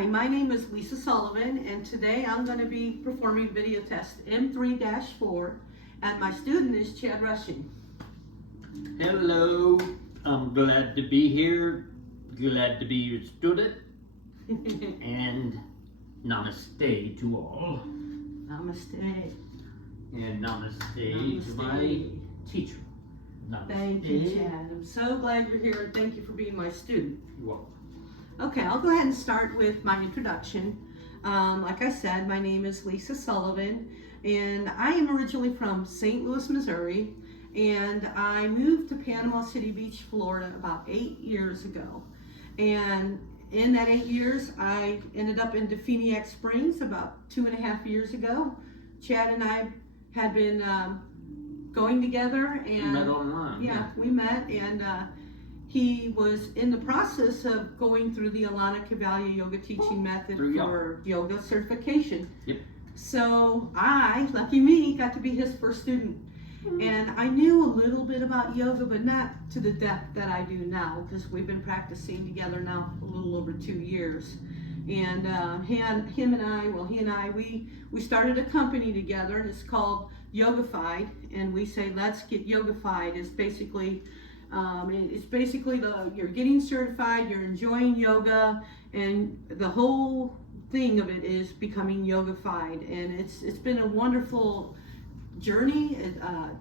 Hi, my name is Lisa Sullivan, and today I'm going to be performing video test M3-4, and my student is Chad Rushing. Hello, I'm glad to be here, glad to be your student, and namaste to all. Namaste. And namaste to my teacher. Namaste. Thank you, Chad. I'm so glad you're here, and thank you for being my student. You're welcome. Okay, I'll go ahead and start with my introduction. Like I said, my name is Lisa Sullivan, and I am originally from St. Louis, Missouri, and I moved to Panama City Beach, Florida about 8 years ago. And in that 8 years, I ended up in Definiak Springs about 2.5 years ago. Chad and I had been going together, and We met online. yeah, we met, and he was in the process of going through the Alana Cavalia yoga teaching method for yoga certification. Yep. So I, lucky me, got to be his first student. And I knew a little bit about yoga, but not to the depth that I do now, because we've been practicing together now a little over 2 years. And he and I, we started a company together, and it's called Yogafied, and we say, let's get yogafied. It's basically you're getting certified, you're enjoying yoga, and the whole thing of it is becoming yogafied. And it's been a wonderful journey.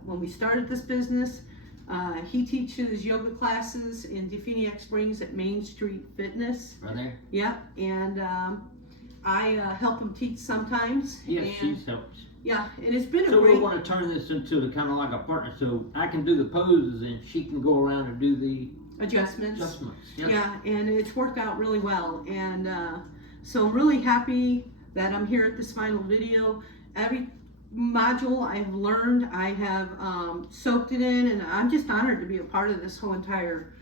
When we started this business, he teaches yoga classes in Definiak Springs at Main Street Fitness. Right there? Yeah, and I help him teach sometimes. Yes, she's helped. Yeah, and it's been So we want to turn this into kind of like a partner, so I can do the poses and she can go around and do the adjustments. Yep. Yeah, and it's worked out really well. And so I'm really happy that I'm here at this final video. Every module I've learned, I have soaked it in, and I'm just honored to be a part of this whole entire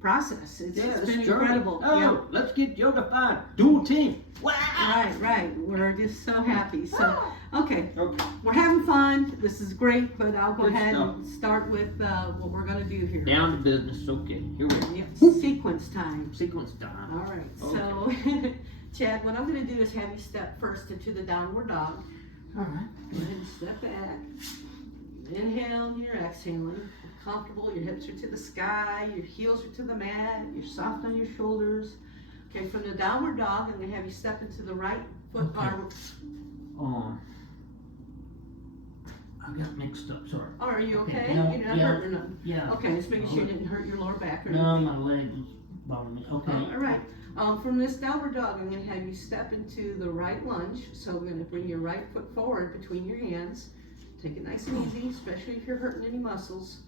process. It's been incredible. Oh, yeah. Let's get yogafied. Dual team. Wow. Right. We're just so happy. So, okay. We're having fun. This is great, but I'll go ahead and start with what we're going to do here. Down to business. Okay. Here we go. Yep. Sequence time. Sequence time. All right. Okay. So, Chad, what I'm going to do is have you step first into the downward dog. All right. Go ahead and step back. Inhale and you're exhaling. Comfortable, your hips are to the sky, your heels are to the mat, you're soft on your shoulders. Okay, from the downward dog, I'm going to have you step into the right foot bar. I got mixed up, sorry. Oh, are you okay? No, You're not hurting or nothing? Yeah. Okay, just making sure you didn't hurt your lower back or No, anything. my leg was bothering me. Okay. All right. From this downward dog, I'm going to have you step into the right lunge. So we're going to bring your right foot forward between your hands. Take it nice and easy, especially if you're hurting any muscles.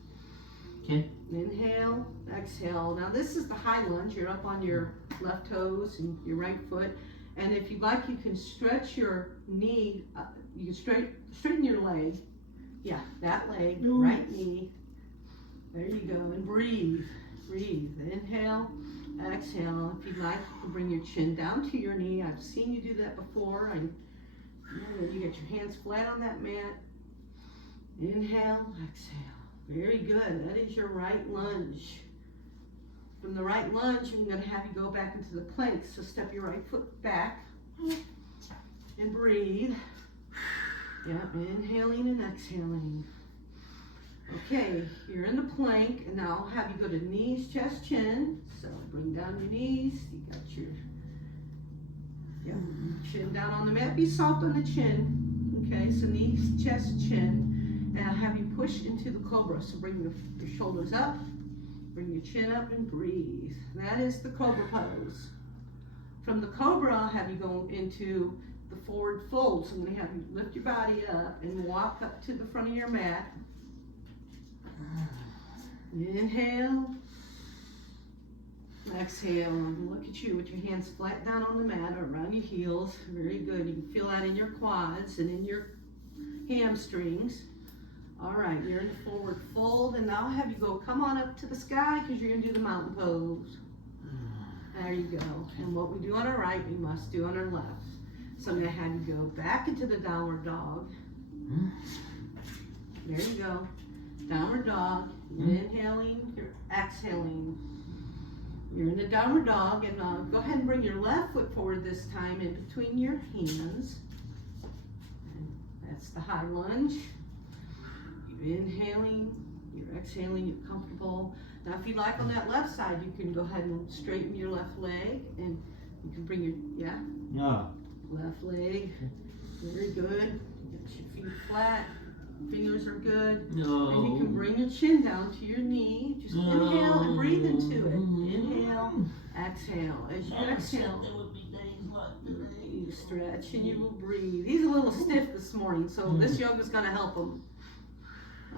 Okay. Inhale, exhale. Now this is the high lunge. You're up on your left toes and your right foot. And if you'd like, you can stretch your knee. You can straighten your leg. Yeah, that leg, right knee. There you go. And breathe. Breathe. Inhale, exhale. If you'd like, you can bring your chin down to your knee. I've seen you do that before. And you get your hands flat on that mat. Inhale, exhale. Very good. That is your right lunge. From the right lunge, I'm going to have you go back into the plank. So step your right foot back and breathe. Yeah, inhaling and exhaling. Okay, you're in the plank, and now I'll have you go to knees, chest, chin. So bring down your knees. You got your chin down on the mat. Be soft on the chin. Okay, so knees, chest, chin. And I'll have you push into the cobra. So bring your shoulders up, bring your chin up, and breathe. That is the cobra pose. From the cobra, I'll have you go into the forward fold. So I'm going to have you lift your body up and walk up to the front of your mat. Inhale. Exhale. And look at you with your hands flat down on the mat or around your heels. Very good. You can feel that in your quads and in your hamstrings. All right, you're in the forward fold, and now I'll have you come on up to the sky because you're going to do the mountain pose. There you go. And what we do on our right, we must do on our left. So I'm going to have you go back into the downward dog. There you go. Downward dog. Inhaling, you're exhaling. You're in the downward dog, and go ahead and bring your left foot forward this time in between your hands. And that's the high lunge. You're inhaling, you're exhaling, you're comfortable. Now if you like on that left side, you can go ahead and straighten your left leg, and you can bring your, left leg. Very good. Get your feet flat. Fingers are good. No. And you can bring your chin down to your knee. Just inhale and breathe into it. Inhale, exhale. As you exhale, there would be days like today. you stretch and you will breathe. He's a little stiff this morning, so this yoga's going to help him.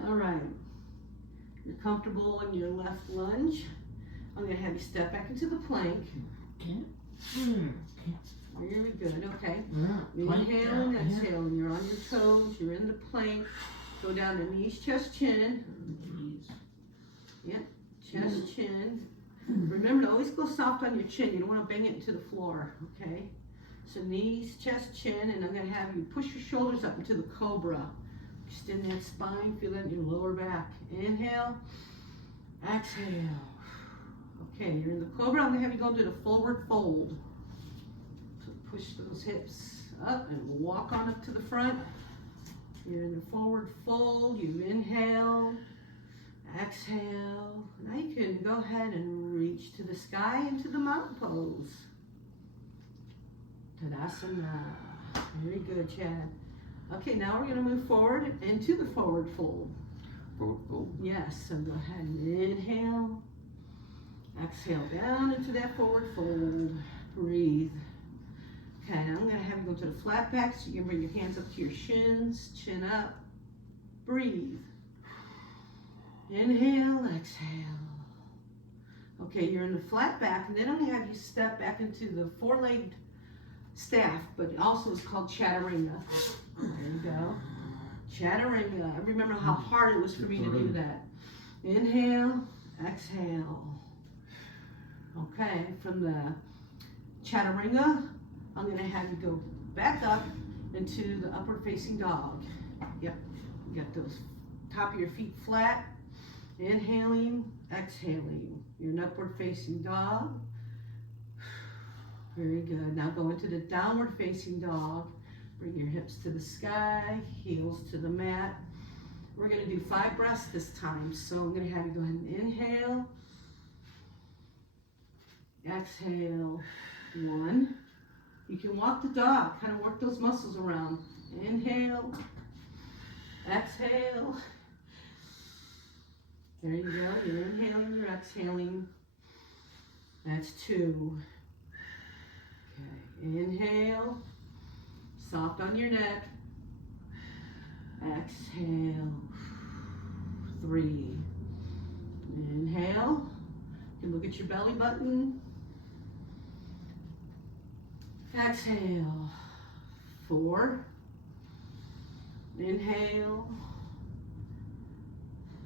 All right. You're comfortable in your left lunge. I'm going to have you step back into the plank. Really good. Okay. Inhale and exhale. You're on your toes. You're in the plank. Go down to knees, chest, chin. Yep. Chest, chin. Remember to always go soft on your chin. You don't want to bang it into the floor. Okay. So knees, chest, chin, and I'm going to have you push your shoulders up into the cobra. Extend that spine. Feel that in your lower back. Inhale. Exhale. Okay. You're in the cobra. I'm going to have you go into the forward fold. Push those hips up and walk on up to the front. You're in the forward fold. You inhale, exhale. Now you can go ahead and reach to the sky into the mountain pose. Tadasana. Very good, Chad. Okay, now we're going to move forward into the forward fold. Forward fold. Yes, so go ahead and inhale. Exhale down into that forward fold. Breathe. Okay, now I'm going to have you go to the flat back so you can bring your hands up to your shins, chin up, breathe. Inhale, exhale. Okay, you're in the flat back, and then I'm going to have you step back into the four-legged staff, but it also is called chaturanga. There you go. Chaturanga. I remember how hard it was for me to do that. Inhale, exhale. Okay, from the chaturanga, I'm going to have you go back up into the upward facing dog. Yep, you got those top of your feet flat. Inhaling, exhaling. You're an upward facing dog. Very good. Now go into the downward facing dog. Bring your hips to the sky, heels to the mat. We're going to do 5 breaths this time. So I'm going to have you go ahead and inhale. Exhale. 1. You can walk the dog, kind of work those muscles around. Inhale, exhale. There you go, you're inhaling, you're exhaling. That's 2. Okay, inhale, soft on your neck. Exhale, 3. Inhale, you can look at your belly button. Exhale, 4. Inhale,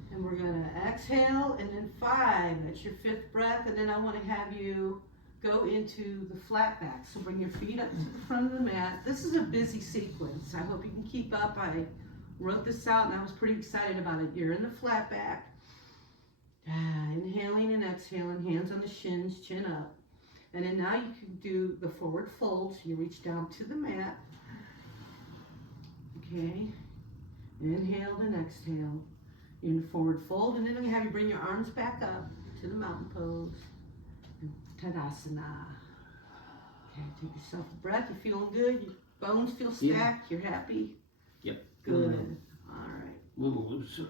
and we're going to exhale, and then 5. That's your 5th breath, and then I want to have you go into the flat back. So bring your feet up to the front of the mat. This is a busy sequence. I hope you can keep up. I wrote this out, and I was pretty excited about it. You're in the flat back. Inhaling and exhaling, hands on the shins, chin up. And then now you can do the forward fold. So you reach down to the mat. Okay. Inhale and exhale. You're in the forward fold. And then I'm going to have you bring your arms back up to the mountain pose. Tadasana. Okay, take yourself a breath. You're feeling good. Your bones feel stacked. You're happy. Yep. Good. All right. We'll loosen.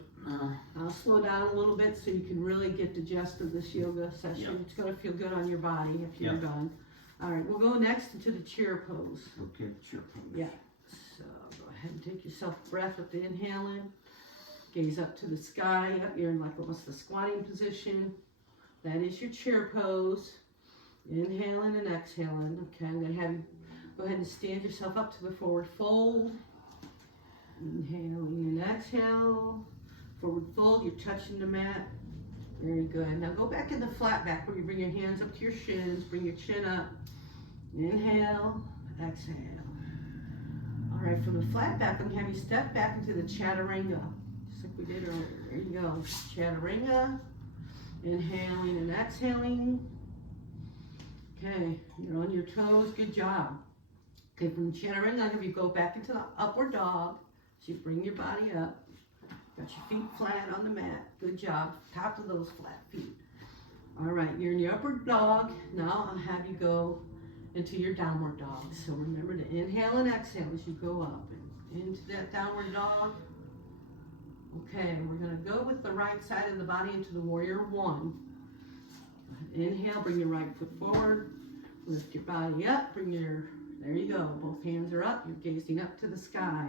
I'll slow down a little bit so you can really get the gist of this yoga session. Yep. It's going to feel good on your body if you're Yep. done. All right, we'll go next into the chair pose. Okay, sure. Yeah. So go ahead and take yourself a breath with the inhale in. Gaze up to the sky. Yep, you're in like almost the squatting position. That is your chair pose. Inhaling and exhaling. Okay, I'm going to have you go ahead and stand yourself up to the forward fold. Inhaling and exhale. Forward fold, you're touching the mat. Very good. Now go back in the flat back where you bring your hands up to your shins, bring your chin up. Inhale, exhale. All right, from the flat back, I'm going to have you step back into the chaturanga, just like we did earlier. There you go. Chaturanga. Inhaling and exhaling. Okay, you're on your toes, good job. Okay, from chattering, now if you go back into the upward dog, so you bring your body up, got your feet flat on the mat, good job, top of those flat feet. All right, you're in your upward dog, now I'll have you go into your downward dog. So remember to inhale and exhale as you go up and into that downward dog. Okay, we're gonna go with the right side of the body into the warrior one. Inhale, bring your right foot forward, lift your body up, there you go, both hands are up, you're gazing up to the sky.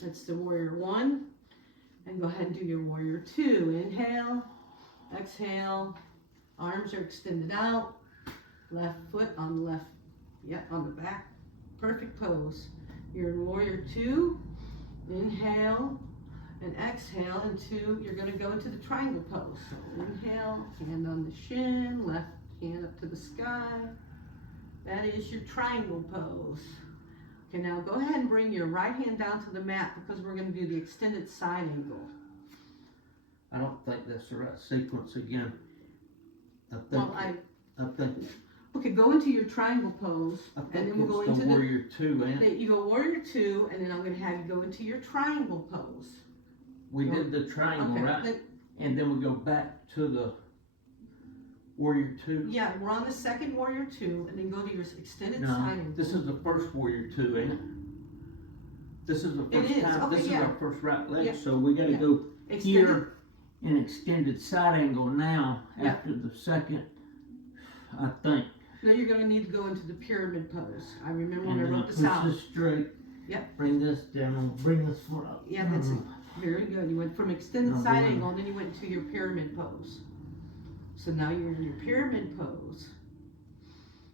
That's the warrior one. And go ahead and do your warrior two. Inhale, exhale, arms are extended out, left foot on the left, on the back, perfect pose. You're in warrior two, inhale and exhale you're gonna go into the triangle pose. So inhale, hand on the shin, left hand up to the sky. That is your triangle pose. Okay, now go ahead and bring your right hand down to the mat because we're gonna do the extended side angle. I don't think that's the right sequence again. Okay, go into your triangle pose, and then we'll go into the warrior two, man. You go warrior two, and then I'm gonna have you go into your triangle pose. We did the triangle, right? And then we go back to the warrior two. Yeah, we're on the second warrior two, and then go to your extended side angle. This is the first warrior two, ain't it? This is the first time. Okay, this is our first right leg, Yeah. so we got to go Extended. here in extended side angle now after the second, I think. Now you're going to need to go into the pyramid pose. I remember when I And wrote this push out. this straight. Yep. Bring this down. Bring this foot up. Yeah, that's it. Very good. You went from extended side angle, and then you went to your pyramid pose. So now you're in your pyramid pose.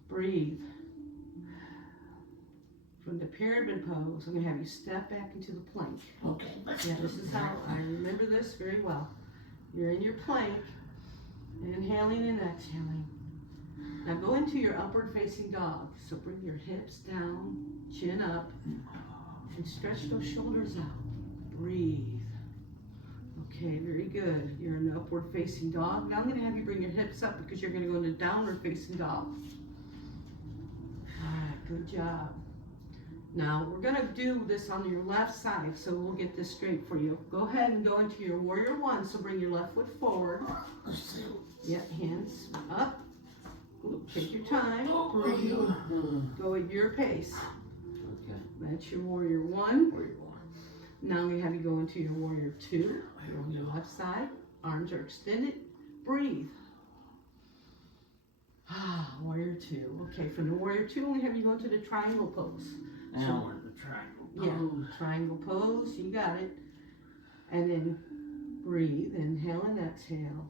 Breathe. From the pyramid pose, I'm going to have you step back into the plank. Okay. Yeah, this is how I remember this very well. You're in your plank, inhaling and exhaling. Now go into your upward facing dog. So bring your hips down, chin up, and stretch those shoulders out. Breathe. Okay, very good. You're in the upward facing dog. Now I'm going to have you bring your hips up because you're going to go into downward facing dog. All right, good job. Now we're going to do this on your left side, so we'll get this straight for you. Go ahead and go into your warrior one. So bring your left foot forward. Yep, hands up. Take your time. Breathe. Go at your pace. Okay. That's your warrior one. Warrior one. Now I'm going to have you go into your warrior two. You're on your left side. Arms are extended. Breathe. Warrior two. Okay, from the warrior two, I'm going to have you go into the triangle pose. Now we're in the triangle pose. Yeah, triangle pose. You got it. And then breathe. Inhale and exhale.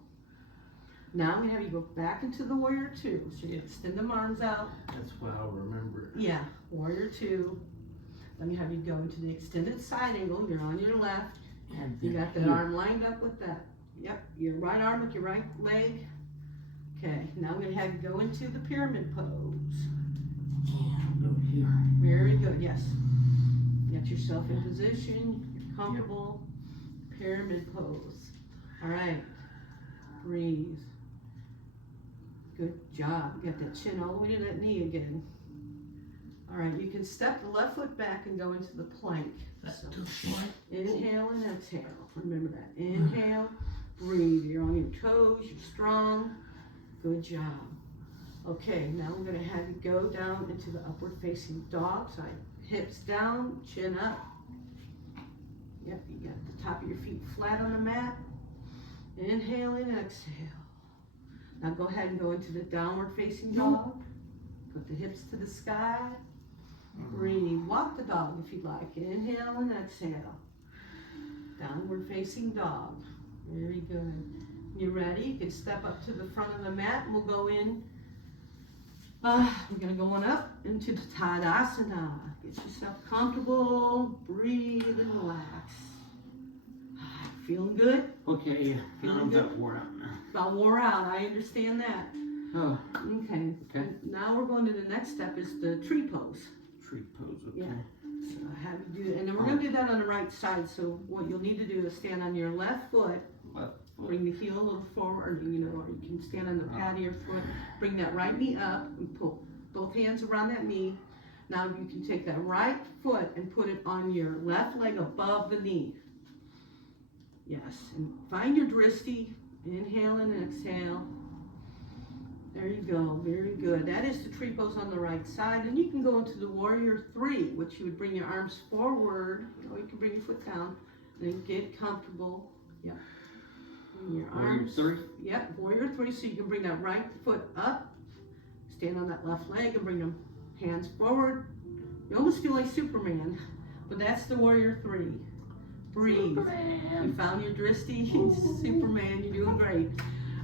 Now I'm going to have you go back into the warrior two. So you extend them arms out. That's what I'll remember. Yeah, warrior two. Let me have you go into the extended side angle. You're on your left. And You got that arm lined up with that. Yep, your right arm with your right leg. Okay, now I'm going to have you go into the pyramid pose. And go here. Very good, yes. Get yourself in position. You're comfortable. Pyramid pose. All right, breathe. Good job. Get that chin all the way to that knee again. All right, you can step the left foot back and go into the plank. So, inhale and exhale. Remember that. Inhale, breathe. You're on your toes, you're strong. Good job. Okay, now I'm going to have you go down into the upward facing dog. So hips down, chin up. Yep, you got the top of your feet flat on the mat. Inhale and exhale. Now go ahead and go into the downward facing dog. Put the hips to the sky. Breathe. Walk the dog if you'd like. Inhale and exhale. Downward facing dog. Very good. You ready? You can step up to the front of the mat and we'll go in. We're going to go on up into the Tadasana. Get yourself comfortable. Breathe and relax. Feeling good? Okay, Feeling I'm good? about wore out now. About wore out. I understand that. Oh, Okay. Okay. Now we're going to the next step is the tree pose. tree pose, okay. Yeah. So I have you do, and then we're going to do that on the right side. So what you'll need to do is stand on your left foot. Left Bring the heel a little forward, or you can stand on the pad of your foot. Bring that right knee up and pull both hands around that knee. Now you can take that right foot and put it on your left leg above the knee. Yes, and find your dristy. Inhale and exhale. There you go, very good. That is the tree pose on the right side. And you can go into the warrior 3, which you would bring your arms forward. You can bring your foot down and then get comfortable. Yep. Bring your arms. Warrior 3? Yep, warrior 3. So you can bring that right foot up, stand on that left leg and bring them hands forward. You almost feel like Superman, but that's the warrior 3. Breathe. Superman. You found your dristy. Superman, you're doing great.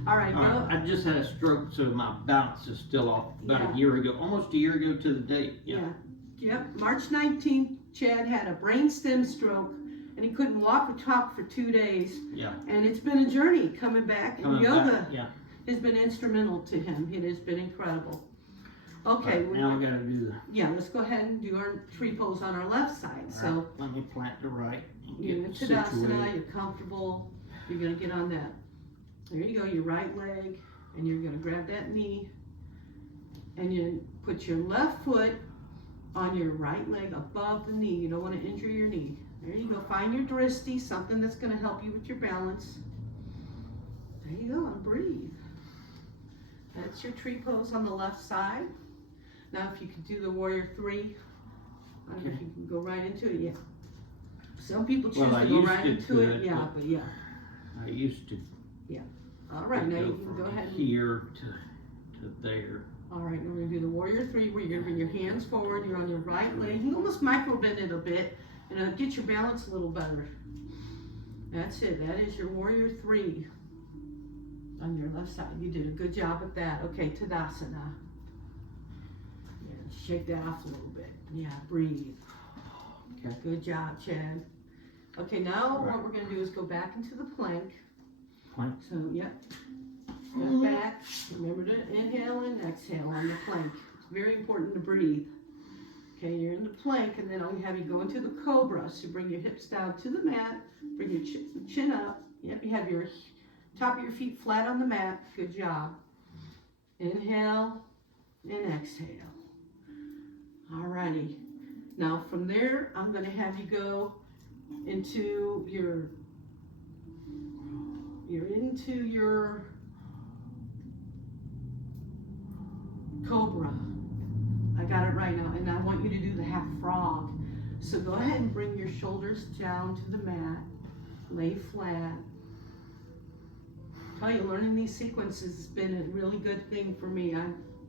All right, go. I just had a stroke, so my balance is still off about a year ago, almost a year ago to the date. Yep. March 19th, Chad had a brainstem stroke, and he couldn't walk or talk for 2 days. Yeah. And it's been a journey coming back, and yoga yeah. has been instrumental to him. It has been incredible. Okay. Right, now we got to do the. Yeah, let's go ahead and do our tree pose on our left side. Right, so let me plant the right. And you're in get Tadasana, situated. you're comfortable. You're gonna get on that. There you go, your right leg, and you're gonna grab that knee, and you put your left foot on your right leg above the knee. You don't want to injure your knee. There you go. Find your dristy, something that's gonna help you with your balance. There you go, and breathe. That's your tree pose on the left side. Now, if you could do the warrior 3, I don't know if you can go right into it. Yeah. Some people choose to go right into it. Yeah, but yeah. I used to. Yeah. All right, now you can go ahead and. Here to there. All right, now we're gonna do the warrior 3, where you're gonna bring your hands forward. You're on your right leg. You can almost micro bend it a bit, and get your balance a little better. That's it. That is your warrior 3 on your left side. You did a good job with that. Okay, Tadasana. Yeah, shake that off a little bit. Yeah, breathe. Okay. Good job, Chad. Okay, now what we're gonna do is go back into the plank. Plank. So, yep. Step back. Remember to inhale and exhale on the plank. It's very important to breathe. Okay, you're in the plank, and then I'll have you go into the cobra. So bring your hips down to the mat, bring your chin up. Yep, you have your top of your feet flat on the mat. Good job. Inhale and exhale. Alrighty. Now from there, I'm going to have you go into your cobra. I got it right now, and I want you to do the half frog. So go ahead and bring your shoulders down to the mat, lay flat. I tell you, learning these sequences has been a really good thing for me.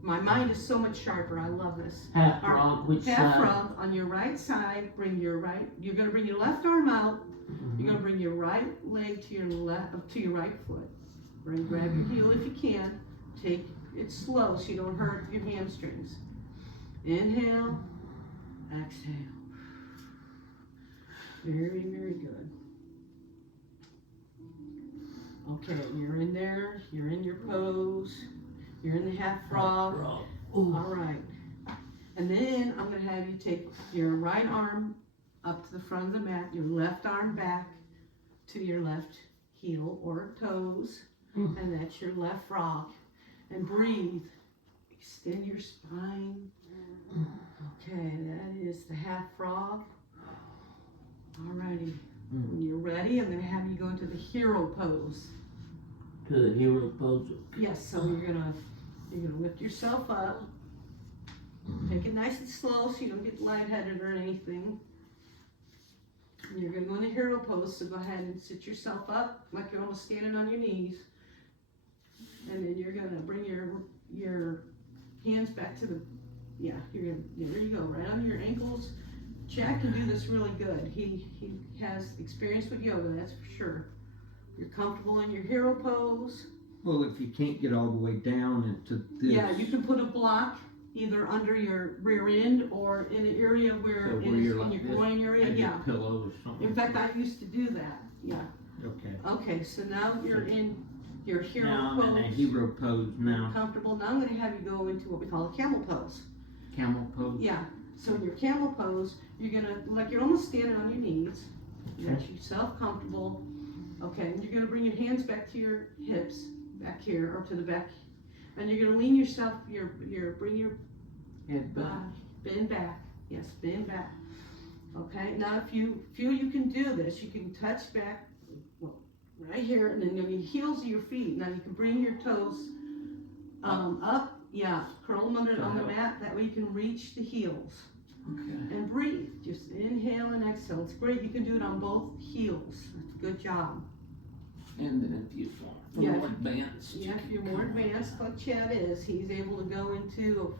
My mind is so much sharper. I love this. Half frog, which half side? frog on your right side. You're going to bring your left arm out. You're going to bring your right leg to your right foot. Grab your heel if you can. Take it slow so you don't hurt your hamstrings. Inhale, exhale. Very, very good. Okay, you're in there. You're in your pose. You're in the half frog. All right. And then I'm going to have you take your right arm up to the front of the mat, your left arm back to your left heel or toes, and that's your left frog. And breathe. Extend your spine. Okay, that is the half frog. Alrighty. When you're ready, I'm going to have you go into the hero pose. To the hero pose. Yes, so you're gonna lift yourself up. Take it nice and slow so you don't get lightheaded or anything. And you're gonna go in the hero pose, so go ahead and sit yourself up like you're almost standing on your knees. And then you're gonna bring your hands back to the, there you go, right on your ankles. Chad can do this really good. He has experience with yoga, that's for sure. You're comfortable in your hero pose. Well, if you can't get all the way down into this. Yeah, you can put a block either under your rear end or in an area where So in where you're your like groin area. and Yeah. your pillow or something. In fact, I used to do that. Yeah. Okay. Okay, so now you're in your hero Now pose. I'm in a hero pose now. Comfortable. Now I'm going to have you go into what we call a camel pose. Camel pose. Yeah. So in your camel pose, you're gonna, like you're almost standing on your knees. You got yourself comfortable. Okay, and you're gonna bring your hands back to your hips, back here, or to the back. And you're gonna lean yourself, bring your Head back. bend back. Yes, bend back. Okay, now if you feel you can do this, you can touch back, well, right here, and then your heels of your feet. Now you can bring your toes up, yeah, curl them under on the mat. That way you can reach the heels. Okay. And breathe. Just inhale and exhale. It's great. You can do it on both heels. Good job. And then if you want more advanced. Yeah, if you're more advanced like Chad is, he's able to go into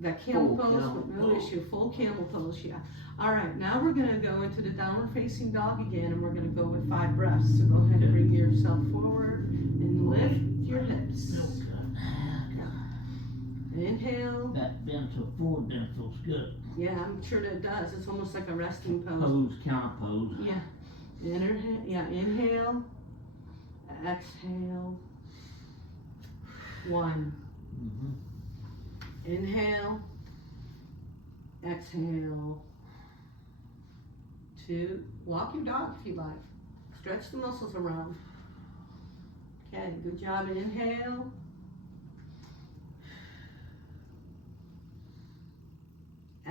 that camel pose with no issue. Full camel pose, yeah. All right, now we're gonna go into the downward facing dog again, and we're gonna go with 5 breaths. So go ahead and bring yourself forward and lift your hips. Inhale. That dental forward bend feels good. Yeah, I'm sure that it does. It's almost like a resting pose. Pose, counter pose. Yeah. Inhale. Exhale. 1. Mm-hmm. Inhale. Exhale. 2. Walk your dog if you like. Stretch the muscles around. Okay, good job. Inhale.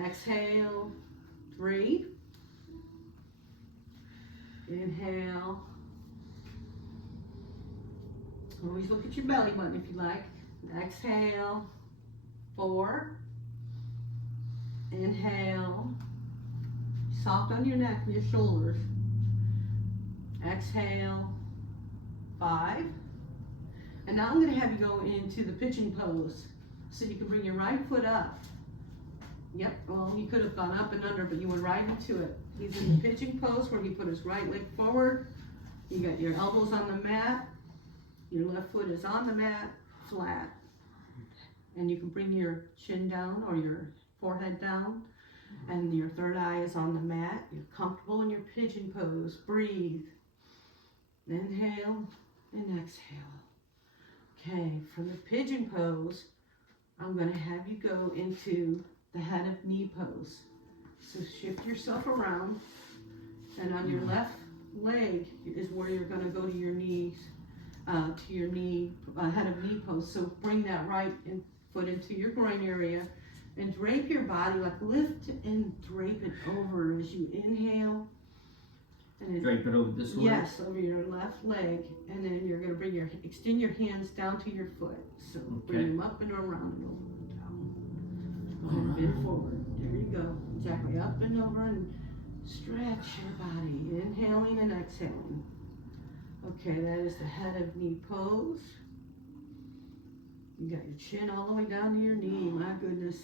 Exhale. 3. Inhale. Always look at your belly button if you like. Exhale. 4. Inhale. Soft on your neck and your shoulders. Exhale. 5. And now I'm going to have you go into the pigeon pose. So you can bring your right foot up. Yep, well, he could have gone up and under, but you went right into it. He's in the pigeon pose where he put his right leg forward. You got your elbows on the mat. Your left foot is on the mat, flat. And you can bring your chin down or your forehead down. And your third eye is on the mat. You're comfortable in your pigeon pose. Breathe. Inhale and exhale. Okay, from the pigeon pose, I'm going to have you go into the head of knee pose. So shift yourself around, and on your left leg is where you're going to go to your knees, to your knee, head of knee pose. So bring that right foot into your groin area and drape your body, like lift and drape it over as you inhale. And Drape it over this way? Yes, over your left leg, and then you're going to extend your hands down to your foot. So bring them up and around and over and down. And bend forward. There you go. Exactly. Up and over, and stretch your body. Inhaling and exhaling. Okay, that is the head of knee pose. You got your chin all the way down to your knee. My goodness.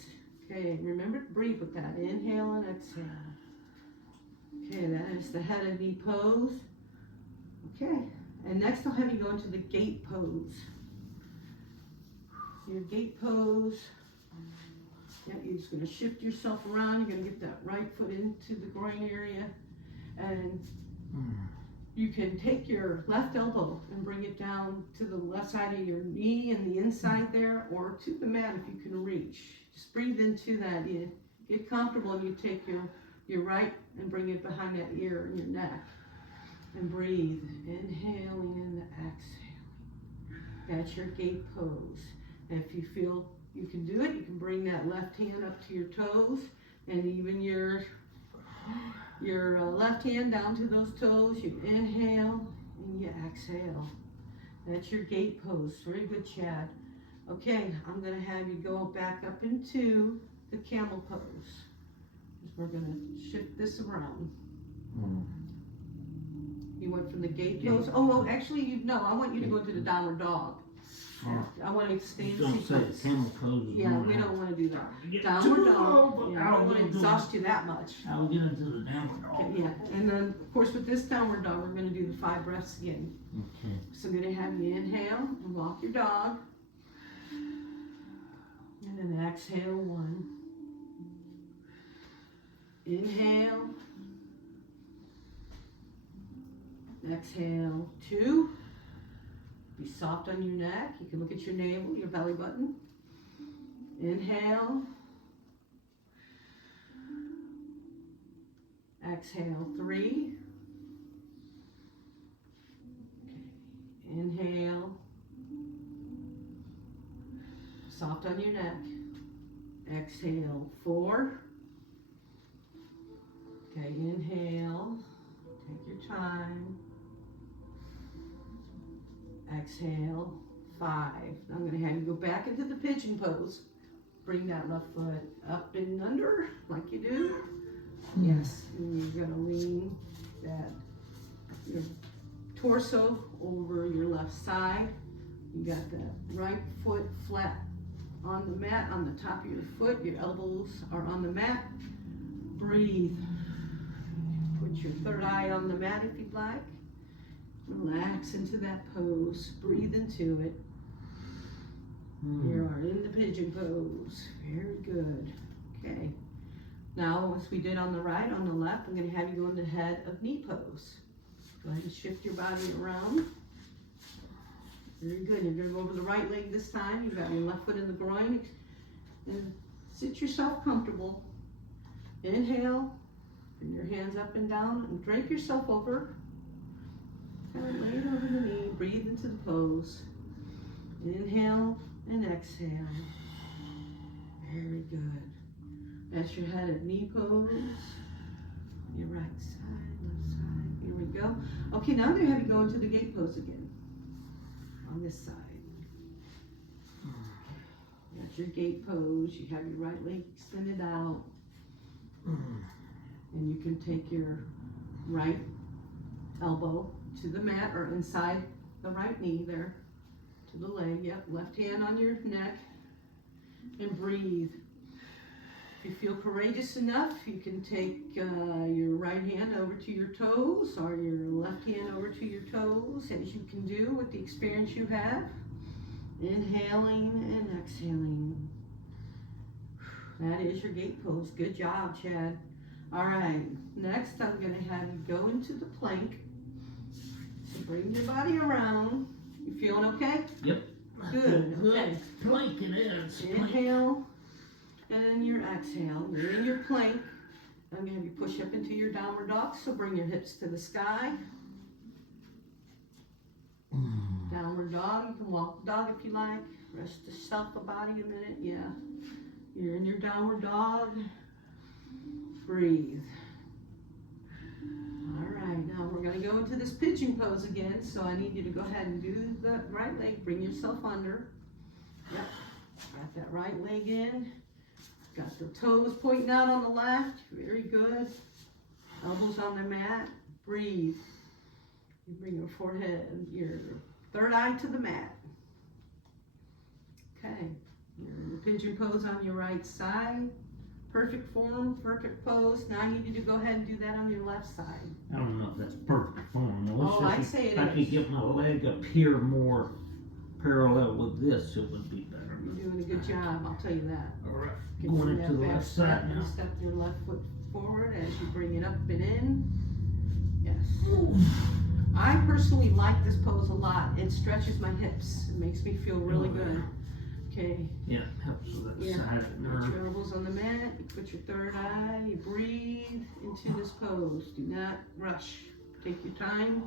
Okay, remember to breathe with that. Inhale and exhale. Okay, that is the head of knee pose. Okay, and next I'll have you go into the gate pose. Your gate pose. Yep, you're just going to shift yourself around. You're going to get that right foot into the groin area. And you can take your left elbow and bring it down to the left side of your knee and the inside there, or to the mat if you can reach. Just breathe into that. You get comfortable, and you take your right and bring it behind that ear and your neck. And breathe. Inhaling and exhaling. That's your gate pose. And if you feel you can do it, you can bring that left hand up to your toes, and even your left hand down to those toes. You inhale and you exhale. That's your gate pose. Very good, Chad. Okay, I'm going to have you go back up into the camel pose. We're going to shift this around. You went from the gate pose. Oh, actually, no, I want you to go to the downward dog. I want to stay in Don't say sequence. camel pose. Yeah, we don't want to do that. Downward Downward dog. Yeah, I don't want to exhaust you that much. I will get into the downward dog. Okay, yeah, and then of course with this downward dog, we're going to do the 5 breaths again. Okay. So I'm going to have you inhale and walk your dog, and then exhale 1. Inhale. Exhale 2. Be soft on your neck. You can look at your navel, your belly button. Inhale. Exhale 3. Inhale. Soft on your neck. Exhale, 4. Okay, inhale. Take your time. Exhale, 5. Now I'm going to have you go back into the pigeon pose. Bring that left foot up and under like you do. Yes, and you're going to lean your torso over your left side. You got the right foot flat on the mat, on the top of your foot. Your elbows are on the mat. Breathe. Put your third eye on the mat if you'd like. Relax into that pose. Breathe into it. You are in the pigeon pose. Very good. Okay. Now, as we did on the right, on the left, I'm going to have you go into head of knee pose. Go ahead and shift your body around. Very good. You're going to go over the right leg this time. You've got your left foot in the groin. And sit yourself comfortable. Inhale. Bring your hands up and down and drape yourself over. Kind of lay it over the knee. Breathe into the pose. Inhale and exhale. Very good. That's your head at knee pose. Your right side, left side. Here we go. Okay, now I'm going to have you go into the gate pose again. On this side. That's your gate pose. You have your right leg extended out. And you can take your right elbow to the mat or inside the right knee there. To the leg, yep. Left hand on your neck. And breathe. If you feel courageous enough, you can take your right hand over to your toes or your left hand over to your toes, as you can do with the experience you have. Inhaling and exhaling. That is your gate pose. Good job, Chad. All right, next I'm going to have you go into the plank. So bring your body around. You feeling okay? Yep. Good. Okay. Plank it is. Inhale, and then your exhale. You're in your plank. I'm going to have you push up into your downward dog. So bring your hips to the sky. Downward dog. You can walk the dog if you like. Rest yourself a body a minute. Yeah. You're in your downward dog. Breathe. All right, now we're going to go into this pigeon pose again. So I need you to go ahead and do the right leg. Bring yourself under. Yep. Got that right leg in. Got the toes pointing out on the left. Very good. Elbows on the mat. Breathe. You bring your forehead, your third eye to the mat. Okay. You're in the pigeon pose on your right side. Perfect form, perfect pose. Now I need you to go ahead and do that on your left side. I don't know if that's perfect form. Oh, I'd say it If I is. could get my leg up here more parallel with this, it would be better. You're doing a good job, I'll tell you that. All right. Get Going that into the back left step side and now. Step your left foot forward as you bring it up and in. Yes. I personally like this pose a lot. It stretches my hips. It makes me feel really good. Okay. Yeah, helps with that side Put nerve. your elbows on the mat. You put your third eye. You breathe into this pose. Do not rush. Take your time.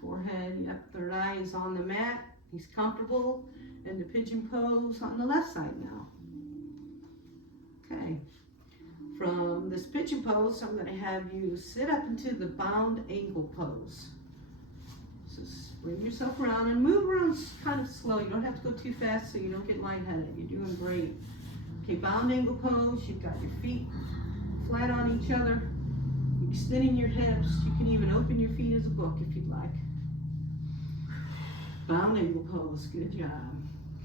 Forehead. Yep. Third eye is on the mat. He's comfortable. And the pigeon pose on the left side now. Okay. From this pigeon pose, I'm going to have you sit up into the bound ankle pose. So bring yourself around and move around kind of slow. You don't have to go too fast so you don't get lightheaded. You're doing great. Okay, bound ankle pose. You've got your feet flat on each other. Extending your hips. You can even open your feet as a book if you'd like. Bound ankle pose. Good job.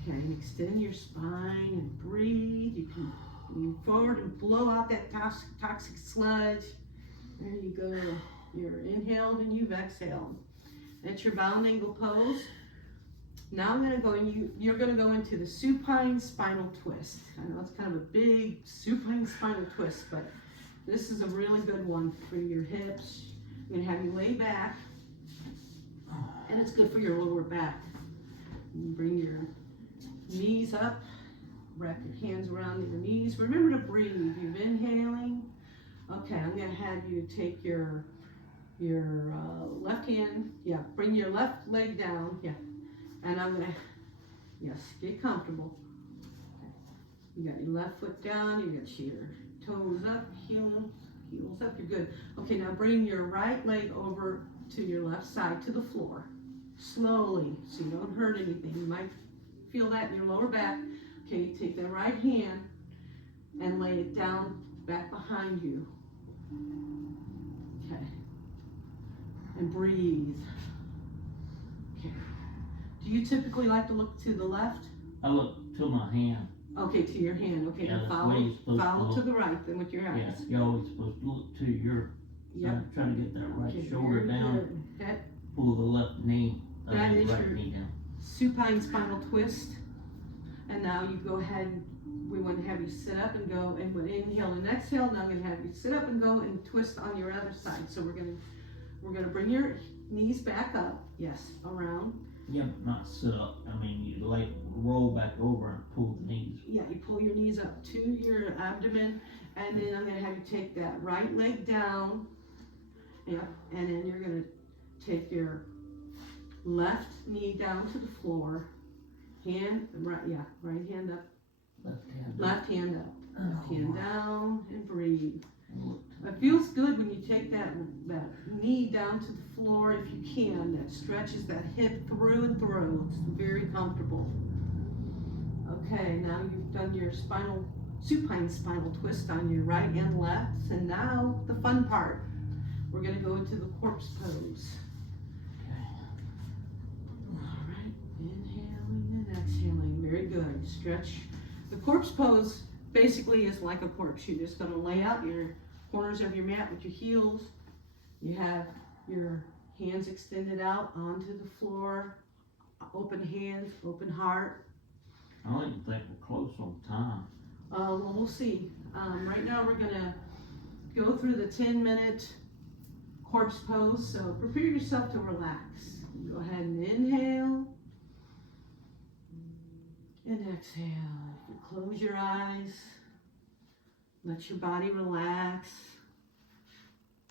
Okay, and extend your spine and breathe. You can move forward and blow out that toxic sludge. There you go. You're inhaled and you've exhaled. That's your bound ankle pose. Now I'm going to go and you're going to go into the supine spinal twist. I know it's kind of a big supine spinal twist, but this is a really good one for your hips. I'm going to have you lay back, and it's good for your lower back. You bring your knees up, wrap your hands around your knees. Remember to breathe. You're inhaling. Okay, I'm going to have you take your your left hand, yeah, bring your left leg down, yeah. And I'm gonna, yes, get comfortable. Okay. You got your left foot down, you got your toes up, heels up, you're good. Okay, now bring your right leg over to your left side to the floor. Slowly, so you don't hurt anything. You might feel that in your lower back. Okay, take that right hand and lay it down back behind you. Okay. And breathe. Okay. Do you typically like to look to the left? I look to my hand. Okay, to your hand. Okay, Yeah, then that's the way you're supposed follow to to the right then with your eyes. Yeah, you're always supposed to look to your, Yep. trying to get that right Okay, shoulder very down, good. That pull the left knee, That is right your- knee down. supine spinal twist. And now you go ahead and we want to have you sit up and go, and when inhale and exhale, now I'm going to have you sit up and go and twist on your other side. So we're going to bring your knees back up. Yes, around. Yeah, but not sit up. I mean, you like roll back over and pull the knees. Yeah, you pull your knees up to your abdomen, and then I'm going to have you take that right leg down. Yeah, and then you're going to take your left knee down to the floor. Right hand up. Left hand up. Left hand down and breathe. It feels good when you take that knee down to the floor if you can. That stretches that hip through and through. It's very comfortable. Okay, now you've done your supine spinal twist on your right and left. And now the fun part. We're going to go into the corpse pose. All right, inhaling and exhaling. Very good. Stretch. The corpse pose basically is like a corpse. You're just going to lay out your corners of your mat with your heels. You have your hands extended out onto the floor. Open hands, open heart. I don't even think we're close on time. Well, we'll see. Right now we're going to go through the 10-minute corpse pose. So prepare yourself to relax. Go ahead and inhale. And exhale. You close your eyes. Let your body relax.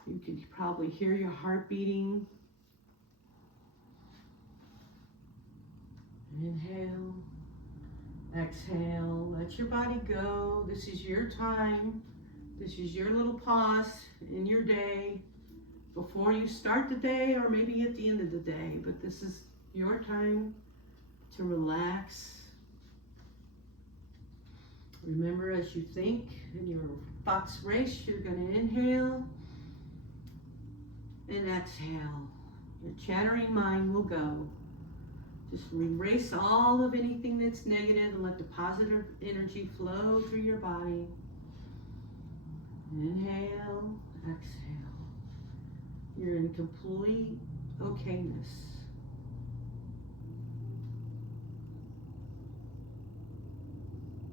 You can probably hear your heart beating. Inhale. Exhale. Let your body go. This is your time. This is your little pause in your day before you start the day or maybe at the end of the day. But this is your time to relax. Remember, as you think and your thoughts race, you're going to inhale and exhale. Your chattering mind will go. Just erase all of anything that's negative and let the positive energy flow through your body. Inhale, exhale. You're in complete okayness.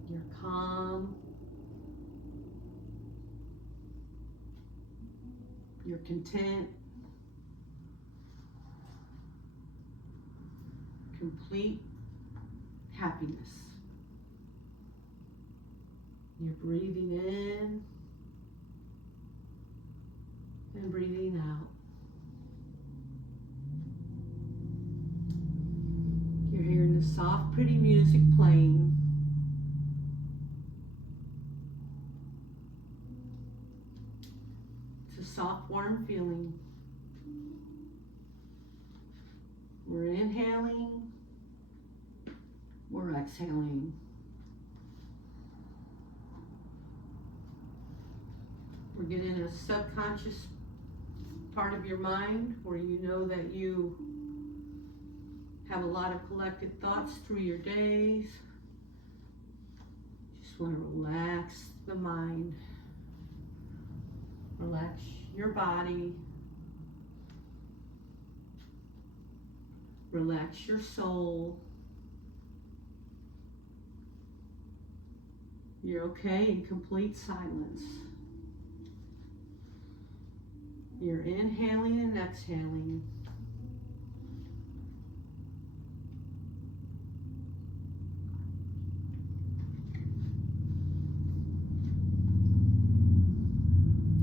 You're calm. You're content. Complete happiness. You're breathing in and breathing out. You're hearing the soft, pretty music playing. It's a soft, warm feeling. We're inhaling. We're exhaling. We're getting a subconscious part of your mind where you know that you have a lot of collected thoughts through your days. Just want to relax the mind. Relax your body. Relax your soul. You're okay in complete silence. You're inhaling and exhaling.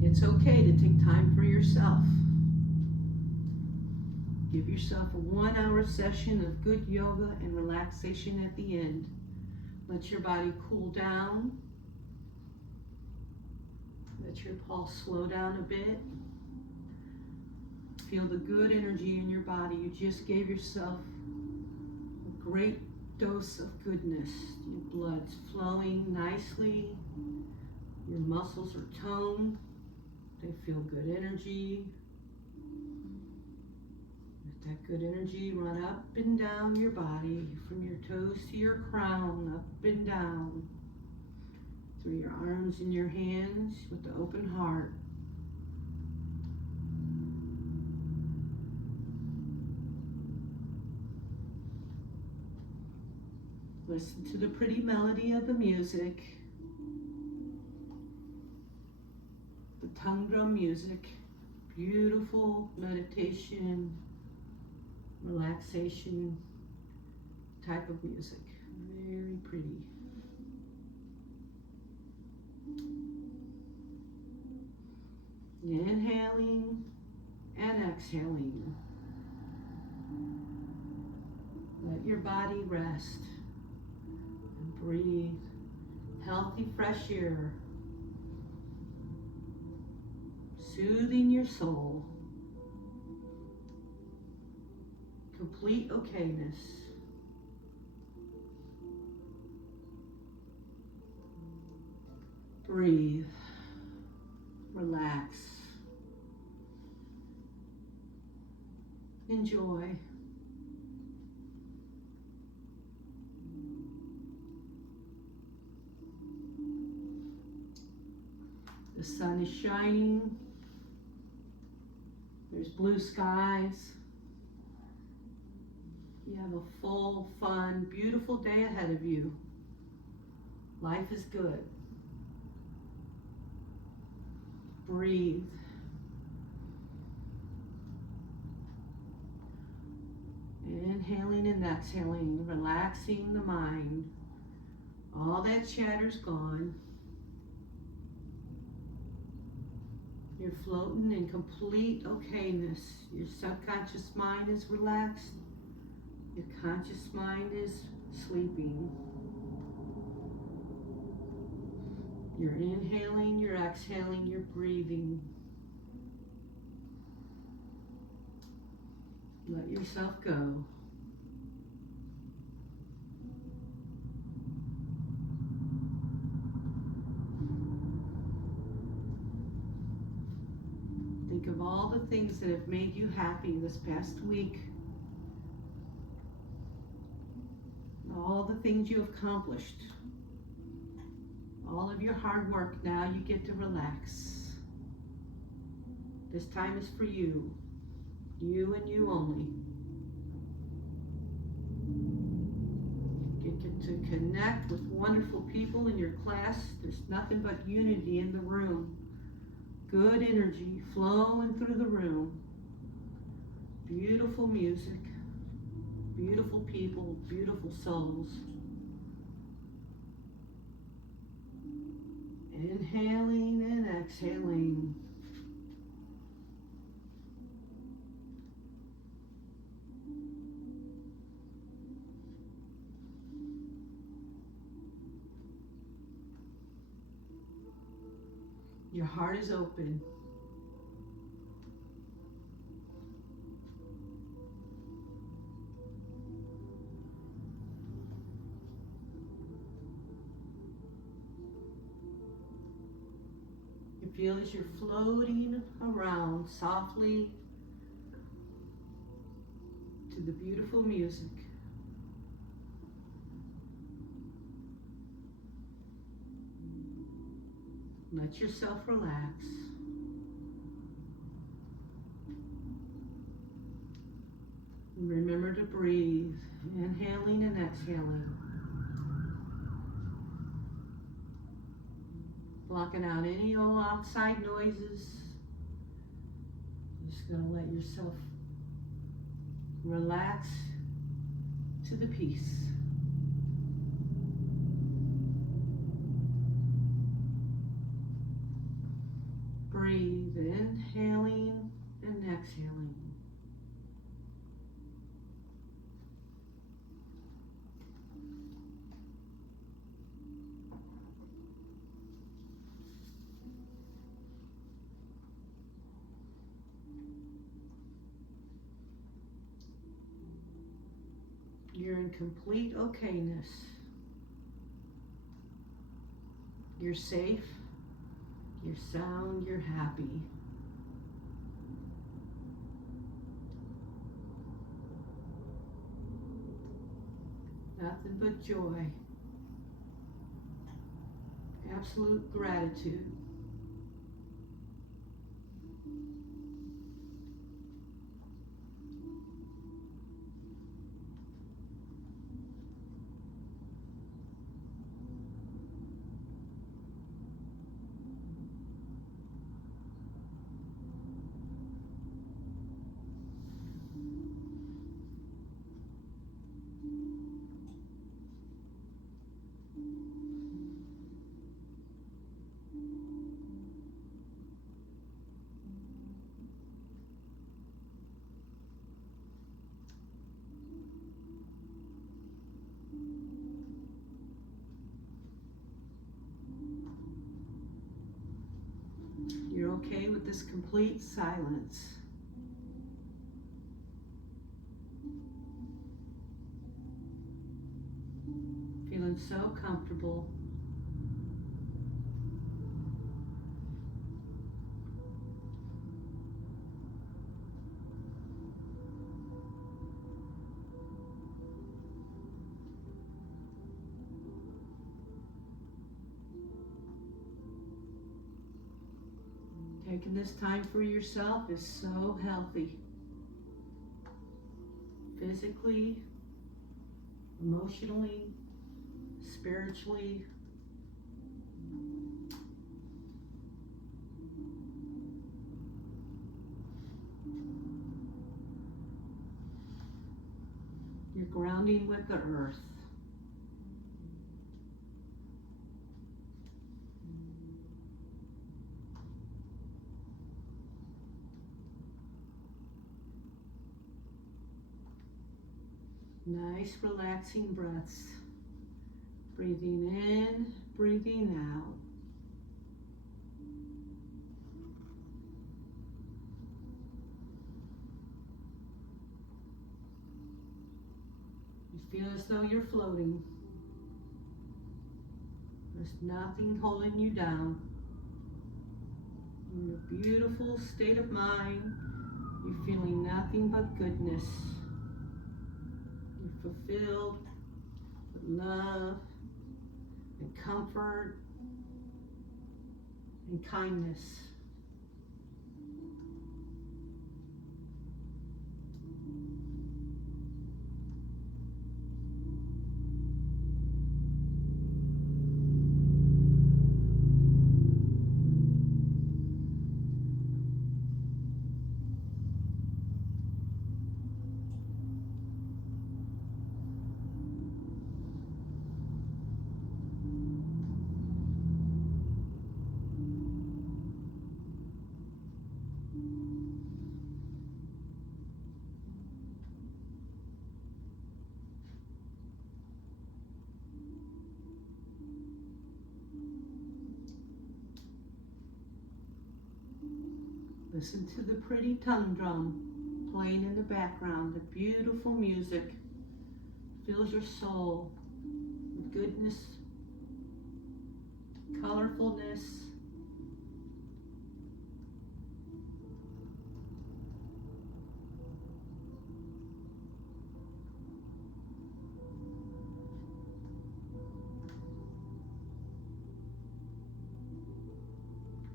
It's okay to take time for yourself. Give yourself a 1-hour session of good yoga and relaxation at the end. Let your body cool down. Let your pulse slow down a bit. Feel the good energy in your body. You just gave yourself a great dose of goodness. Your blood's flowing nicely. Your muscles are toned. They feel good energy. Let that good energy run up and down your body, from your toes to your crown, up and down, through your arms and your hands with the open heart. Listen to the pretty melody of the music, the tongue drum music, beautiful meditation, relaxation type of music. Very pretty. Inhaling and exhaling. Let your body rest and breathe healthy, fresh air, soothing your soul. Complete okayness. Breathe. Relax. Enjoy. The sun is shining. There's blue skies. You have a full, fun, beautiful day ahead of you. Life is good. Breathe. Inhaling and exhaling, relaxing the mind. All that chatter's gone. You're floating in complete okayness. Your subconscious mind is relaxed. Your conscious mind is sleeping. You're inhaling, you're exhaling, you're breathing. Let yourself go. Think of all the things that have made you happy this past week. All the things you have accomplished. All of your hard work. Now you get to relax. This time is for you. You and you only. You get to connect with wonderful people in your class. There's nothing but unity in the room. Good energy flowing through the room. Beautiful music. Beautiful people. Beautiful souls. Inhaling and exhaling. Your heart is open. You feel as you're floating around softly to the beautiful music. Let yourself relax. And remember to breathe, inhaling and exhaling. Blocking out any old outside noises. Just gonna let yourself relax to the peace. Breathe, inhaling and exhaling. You're in complete okayness. You're safe, you're sound, you're happy. Nothing but joy. Absolute gratitude. You're okay with this complete silence. Feeling so comfortable. Taking this time for yourself is so healthy. Physically, emotionally, spiritually. You're grounding with the earth. Nice relaxing breaths. Breathing in, breathing out. You feel as though you're floating. There's nothing holding you down. In a beautiful state of mind, you're feeling nothing but goodness. You're fulfilled with love and comfort and kindness. Listen to the pretty tongue drum playing in the background. The beautiful music fills your soul with goodness, colorfulness.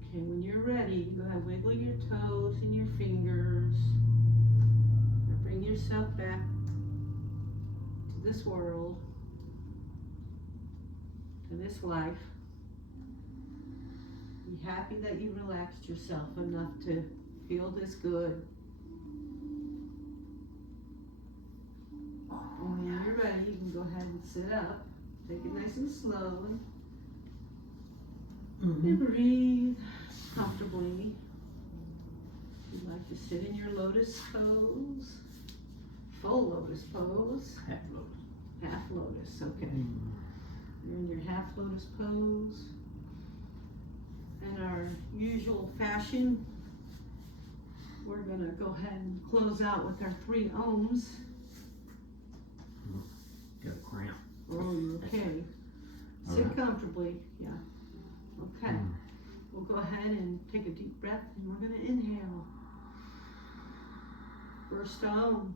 Okay, when you're ready, go ahead, wiggle your toes and your fingers. And bring yourself back to this world, to this life. Be happy that you relaxed yourself enough to feel this good. And when you're ready, you can go ahead and sit up. Take it nice and slow. And breathe comfortably. If you'd like to sit in your lotus pose, full lotus pose. Half lotus. Half lotus, okay. You're in your half lotus pose. In our usual fashion, we're going to go ahead and close out with our 3 ohms. Got a cramp. Oh, you're okay. Sit Alright. comfortably, yeah. Okay, we'll go ahead and take a deep breath and we're gonna inhale. First Om.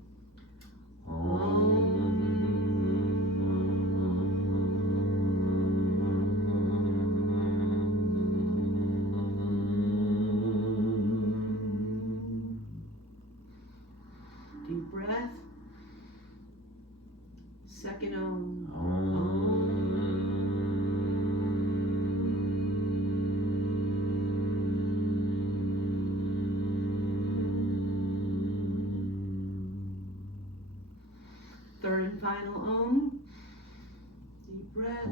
Deep breath. Second Om. Third and final Om. Deep breath.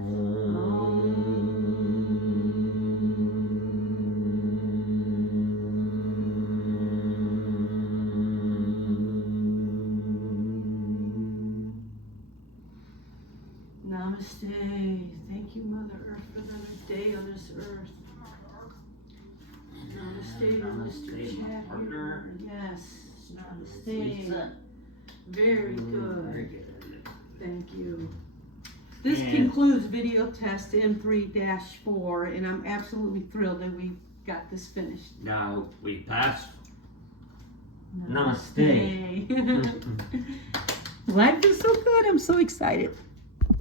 Namaste. Thank you, Mother Earth, for another day on this earth. Namaste to Mr. Namaste, Chad partner. here. Yes. Sweet Namaste. set. Very Very good. good. Thank you. This And- concludes video test M3-4, and I'm absolutely thrilled that we got this finished. Now we pass. Life is so good. I'm so excited.